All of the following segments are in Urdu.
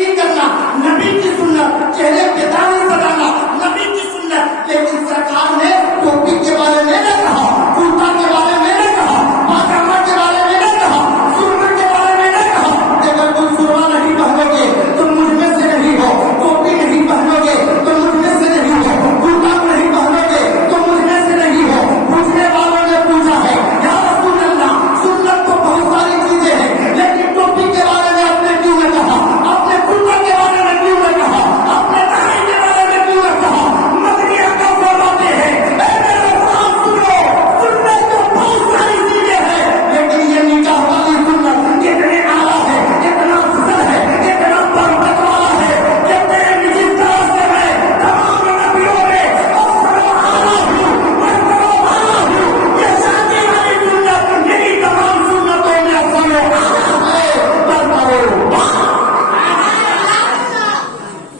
ٹوپی کرنا نبی کی سنت، چہرے پہ داڑھی بنانا نبی کی سنت، لیکن سرکار نے ٹوپی کے بارے میں نہ کہا، کرتا کے بارے میں نہ کہا، پاجامہ کے بارے میں نہ کہا، سرما کے بارے میں نہ کہا کہ اگر تم سرما نہیں پہنو گے تم مجھ میں سے نہیں ہو، ٹوپی نہیں پہنو گے تم مجھ میں سے نہیں ہو، کرتا نہیں پہنو گے تم مجھ میں سے نہیں ہو۔ پوچھنے والوں نے پوچھا ہے یا رسول اللہ سنت تو بہت ساری چیزیں ہیں لیکن ٹوپی کے بارے میں آپ نے کیوں نہ کہا، آپ نے کرتا کے بارے میں کیوں نہ کہا، آپ نے داڑھی کے بارے میں کیوں نہ کہا؟ مدنی آقا فرماتے ہیں اے میرے قرآن سنو، سنت تو بہت ساری چیزیں ہیں لیکن یہ نکاح والی سنت اتنی اعلیٰ ہے، اتنا افضل ہے، اتنا برکت والا ہے کہ تیرے جس طرح سے میں تمام نبیوں میں افضل و اعلیٰ ہوں، برکت و اعلیٰ ہوں، یہ شادی والی سنت میری تمام سنتوں میں افضل و اعلیٰ ہے، برکت و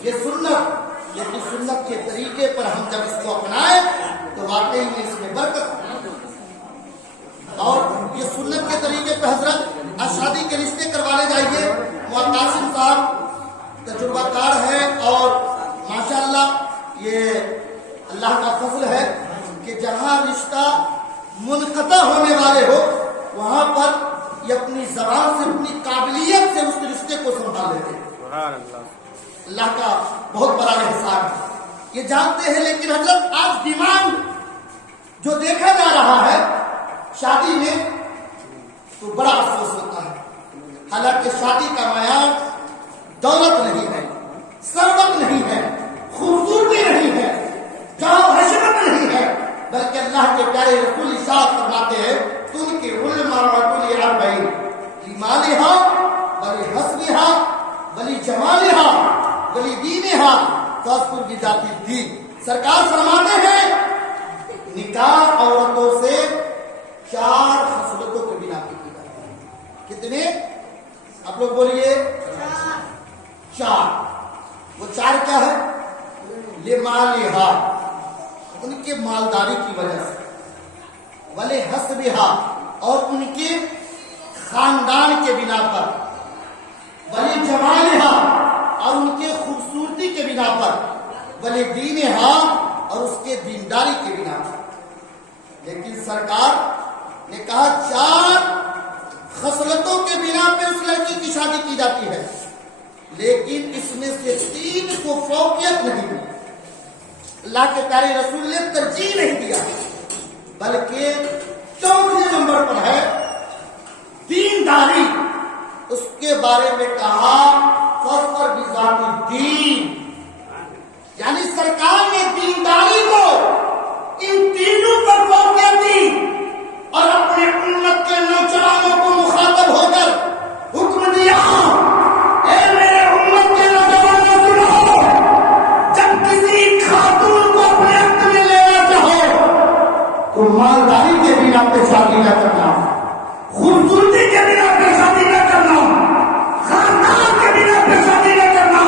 یہ سنت، لیکن سنت کے طریقے پر ہم جب اس کو اپنائیں تو واقعی میں اس میں برکت۔ اور یہ سنت کے طریقے پہ حضرت آج شادی کے رشتے کروانے جائیے، قاسم صاحب تجربہ کار ہے اور ماشاءاللہ یہ اللہ کا فضل ہے کہ جہاں رشتہ منقطع ہونے والے ہو وہاں پر یہ اپنی زبان سے اپنی قابلیت سے اس رشتے کو سنبھال لیتے ہیں۔ اللہ کا بہت بڑا احسان ہے، یہ جانتے ہیں۔ لیکن حضرت آج ڈیمانڈ جو دیکھا جا رہا ہے شادی میں تو بڑا افسوس ہوتا ہے، حالانکہ شادی کا معیار دولت نہیں ہے، ثروت نہیں ہے، خوبصورتی نہیں ہے، جاہ و حشمت نہیں ہے، بلکہ اللہ کے پیارے رسول ارشاد فرماتے ہیں تن کے المرأۃ لأربعین لمالہا ولحسبہا ولجمالہا ولدینہا فاذکر بذات الدین۔ سرکار فرماتے ہیں نکاح عورتوں سے 4 خصلتوں کے بنا پہ کی جاتی ہے۔ کتنے؟ آپ لوگ بولیے 4۔ وہ 4 کیا ہے؟ لمالہا، ان کے مالداری کی وجہ سے، ولحسبہا، اور ان کے خاندان کے بنا پر، ولجمالہا، اور ان کے خوبصورتی کے بنا پر، ولدینہا، اور اس کے دینداری کے بنا پر۔ لیکن سرکار نے کہا 4 خصلتوں کے بنا پہ اس لڑکی کی شادی کی جاتی ہے، لیکن اس میں سے 3 کو فوقیت نہیں دی۔ اللہ کے پیارے رسول نے ترجیح نہیں دیا، بلکہ 4 نمبر پر ہے دینداری۔ اس کے بارے میں کہا فاذکر بذات الدین، یعنی سرکار نے دینداری کو ان 3 پر فوقیت دی اور اپنے امت کے نوجوانوں کو مخاطب ہو کر حکم دیا اے میرے امت کے نوجوانوں سنو، جب کسی خاتون کو اپنے حق میں لینا چاہو تو مالداری کے بنا پہ شادی نہ کرنا، خوبصورتی کے بنا پہ شادی نہ کرنا، خاندان کے بنا پہ شادی نہ کرنا،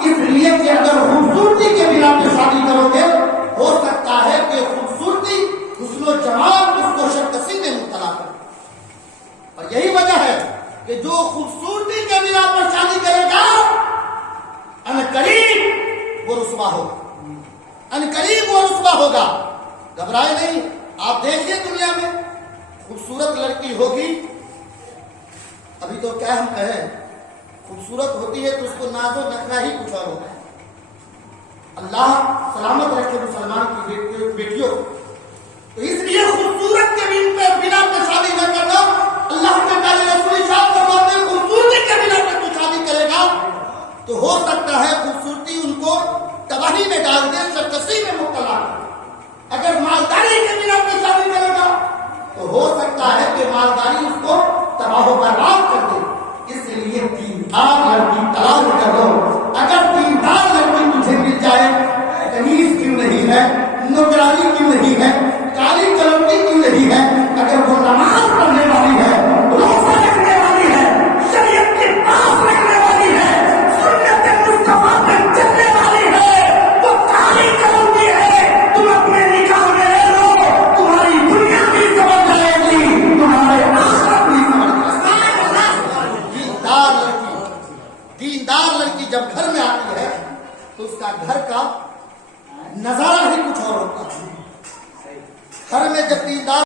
اس لیے کہ اگر خوبصورتی کے بنا پہ شادی کرو گے ہو سکتا ہے کہ خوبصورتی حسن و جمال اس کو شرکسی میں مبتلا کرے، اور یہی وجہ ہے کہ جو خوبصورتی کے بنا پر شادی کرے گا عنقریب وہ رسوا ہوگا، عنقریب وہ رسوا ہوگا۔ گھبرائے نہیں، آپ دیکھیے دنیا میں خوبصورت لڑکی ہوگی، ابھی تو کیا ہم کہیں، خوبصورت ہوتی ہے تو اس کو ناز و نخرہ ہی کچھ اور ہوتا ہے۔ اللہ سلامت رکھے مسلمان کی بیٹیوں، تو اس لیے خوبصورت کے بنا پہ شادی نہ کرنا۔ اللہ کے پیارے رسول صاحب فرماتے ہیں خوبصورتی کے بنا پہ کوئی شادی کرے گا تو ہو سکتا ہے خوبصورتی ان کو تباہی میں ڈال دے، سرکشی میں مبتلا کرے۔ اگر مالداری کے بنا پہ شادی کرے گا تو ہو سکتا ہے کہ مالداری اس کو تباہ و برباد کر دے۔ اس لیے دیندار لڑکی تلاش کرو۔ اگر دیندار لڑکی مجھے مل جائے، تمیز کیوں نہیں ہے، نگرانی کیوں نہیں ہے، کالی کلوٹی کیوں نہیں ہے، اگر وہ نماز پڑھنے والی ہے، روزہ رکھنے والی ہے، شریعت کے پاس رکھنے والی ہے، سنت مصطفیٰ پہ چلنے والی ہے، وہ کالی کلوٹی ہے، تم اپنے نکاح میں لے لو، تمہاری دنیا بھی سمجھ جائے گی، تمہارے آخرت بھی سمجھ جائے گی۔ دیندار دیندار لڑکی جب گھر میں آتی ہے تو اس کا گھر کا نظارہ ہی کچھ اور ہوتا ہے. گھر میں جب دیندار